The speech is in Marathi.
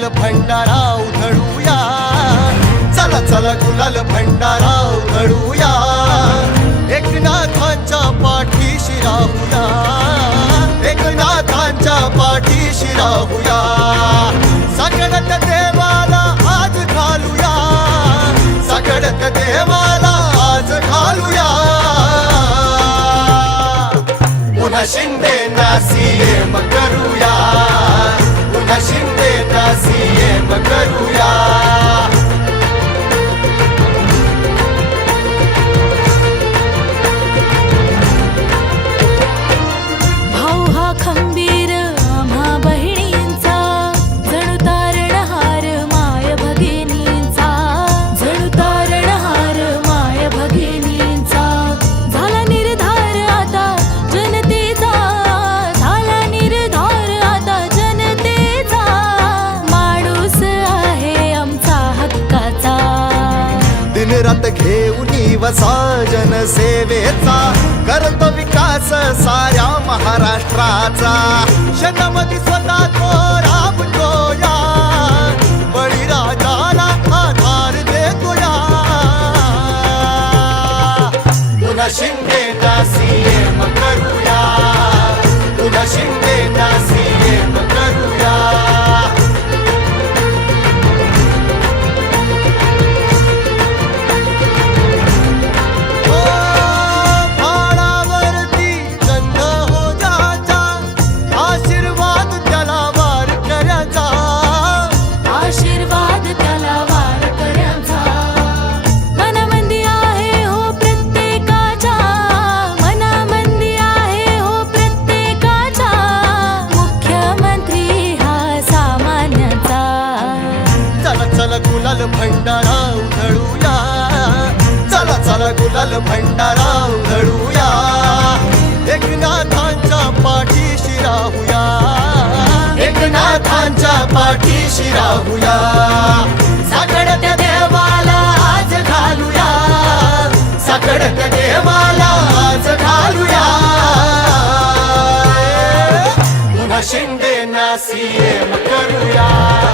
गुलाल भंडारा उधळूया चला चला गुलाल भंडारा उधळूया एकनाथांच्या पाठीशी राहूया. एकनाथांच्या पाठीशी राहूया. सगळ्यात देवाला आज घालूया. सगळ्यात देवाला आज घालूया. पुन्हा शिंदे नासी मग रथ घेऊन वसा जनसेवेचा करतो विकास साऱ्या महाराष्ट्राचा. शतमती स्वतः तो राबतोया बळीराजाला आधार देतोया. पुन्हा शिंदे सीएम करूया. गुलाल भंडारा उधळूया. चला चला गुलाल भंडारा उधळूया. एकनाथांच्या पाठीशी राहूया. एकनाथांच्या पाठीशी राहूया. सगळ्या देवाला आज घालूया. सगळ्या देवाला आज घालूया. पुन्हा शिंदे ना सीएम करूया.